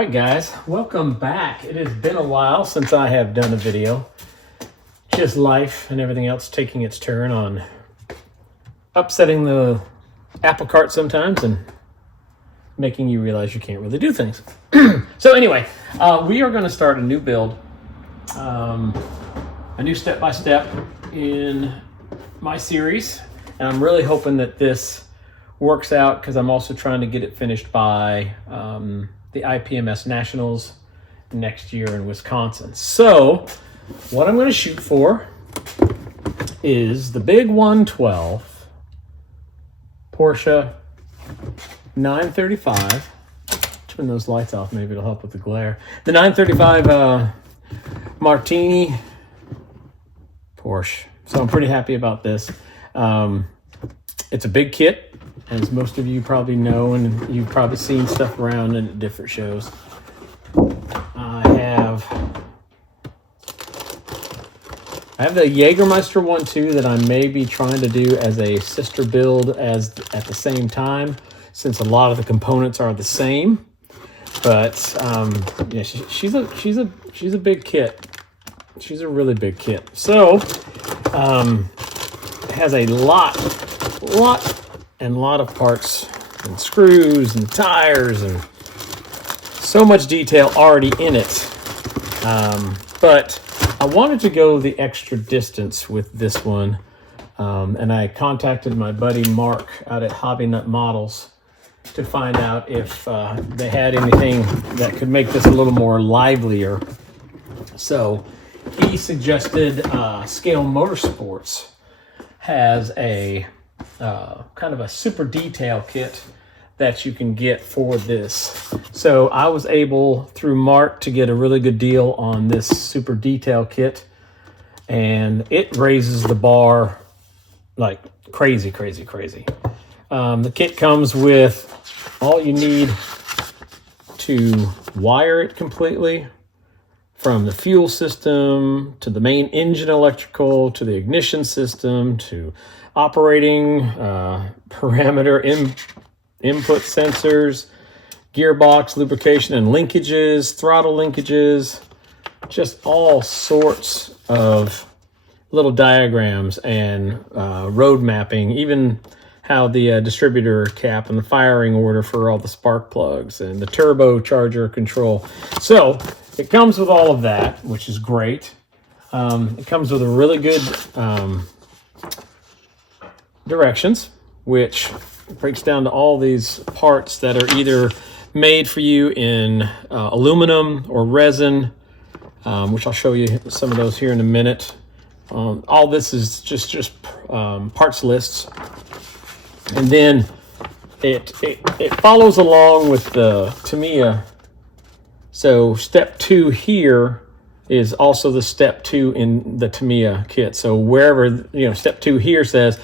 right, guys, welcome back. It has been a while since I have done a video. Just life and everything else taking its turn on upsetting the apple cart sometimes and making you realize you can't really do things. So anyway, we are going to start a new build, a new step-by-step in my series, and I'm really hoping that this works out because I'm also trying to get it finished by the IPMS Nationals next year in Wisconsin. So what I'm going to shoot for is the big 112 Porsche 935. Turn those lights off, maybe it'll help with the glare. The 935 Martini Porsche. So I'm pretty happy about this. It's a big kit, as most of you probably know, and you've probably seen stuff around in different shows. I have the Jägermeister one too that I may be trying to do as a sister build at the same time, since a lot of the components are the same. But yeah, she's a big kit. She's a really big kit. So it has a lot of parts and screws and tires and so much detail already in it. But I wanted to go the extra distance with this one, and I contacted my buddy Mark out at Hobby Nut Models to find out if they had anything that could make this a little more livelier. So he suggested Scale Motorsports has a kind of a super detail kit that you can get for this. So I was able, through Mark, to get a really good deal on this super detail kit, and it raises the bar like crazy. The kit comes with all you need to wire it completely, from the fuel system to the main engine electrical to the ignition system to operating parameter input sensors, gearbox lubrication and linkages, throttle linkages, just all sorts of little diagrams and road mapping, even how the distributor cap and the firing order for all the spark plugs and the turbocharger control. So it comes with all of that, which is great. It comes with a really good directions, which breaks down to all these parts that are either made for you in aluminum or resin, which I'll show you some of those here in a minute. All this is just parts lists, and then it follows along with the Tamiya. So step 2 here is also the step 2 in the Tamiya kit. So wherever, step 2 here says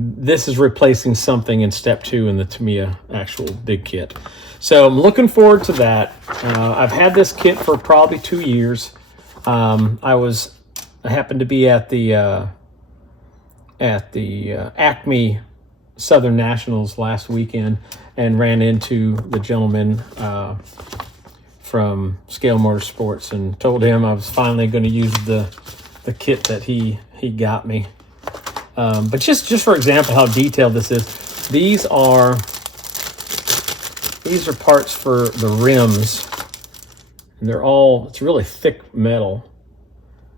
this is replacing something in step 2 in the Tamiya actual big kit. So I'm looking forward to that. I've had this kit for probably 2 years. I happened to be at the Acme Southern Nationals last weekend and ran into the gentleman from Scale Motorsports and told him I was finally going to use the kit that he got me. But just for example, how detailed this is. These are parts for the rims. And it's really thick metal.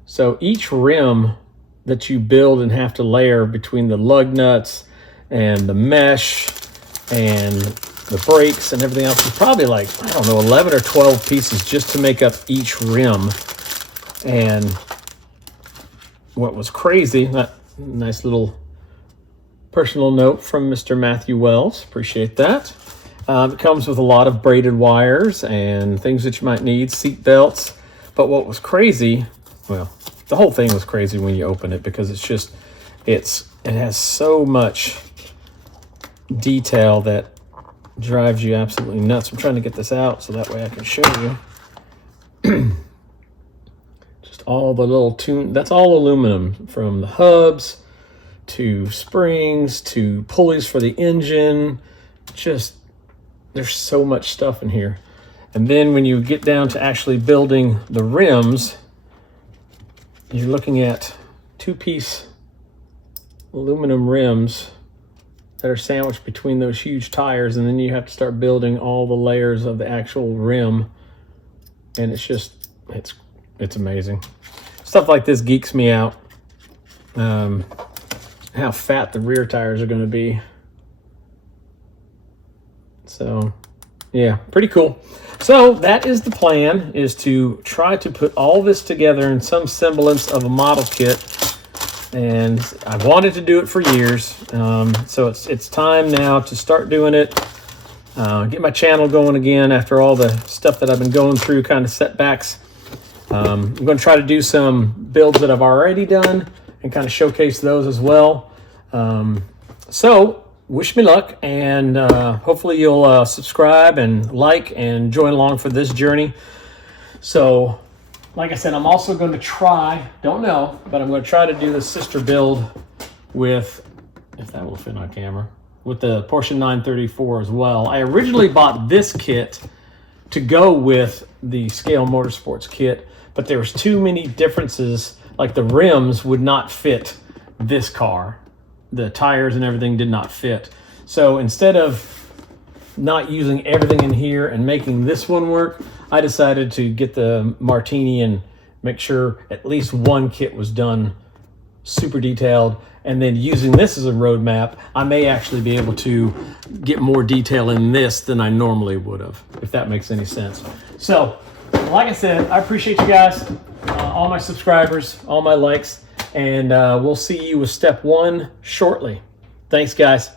So each rim that you build and have to layer between the lug nuts and the mesh and the brakes and everything else is probably like, 11 or 12 pieces just to make up each rim. And what was crazy, that nice little personal note from Mr. Matthew Wells. Appreciate that. It comes with a lot of braided wires and things that you might need, seat belts. But what was crazy, well, the whole thing was crazy when you open it because it has so much detail that drives you absolutely nuts. I'm trying to get this out so that way I can show you. Just all the little that's all aluminum, from the hubs to springs to pulleys for the engine. Just, there's so much stuff in here. And then when you get down to actually building the rims, you're looking at 2-piece aluminum rims that are sandwiched between those huge tires, and then you have to start building all the layers of the actual rim, and it's just it's amazing. Stuff like this geeks me out. How fat the rear tires are going to be. So yeah, pretty cool. So that is the plan, is to try to put all this together in some semblance of a model kit. And I've wanted to do it for years, so it's time now to start doing it. Get my channel going again after all the stuff that I've been going through, kind of setbacks. I'm going to try to do some builds that I've already done and kind of showcase those as well. So wish me luck, and hopefully you'll subscribe and like and join along for this journey. So like I said, I'm also going to try, don't know, but I'm going to try to do the sister build with, if that will fit on camera, with the Porsche 934 as well. I originally bought this kit to go with the Scale Motorsports kit, but there was too many differences. Like the rims would not fit this car. The tires and everything did not fit. So instead of not using everything in here and making this one work, I decided to get the Martini and make sure at least one kit was done super detailed. And then using this as a roadmap, I may actually be able to get more detail in this than I normally would have, if that makes any sense. So, like I said, I appreciate you guys, all my subscribers, all my likes, and we'll see you with step 1 shortly. Thanks, guys.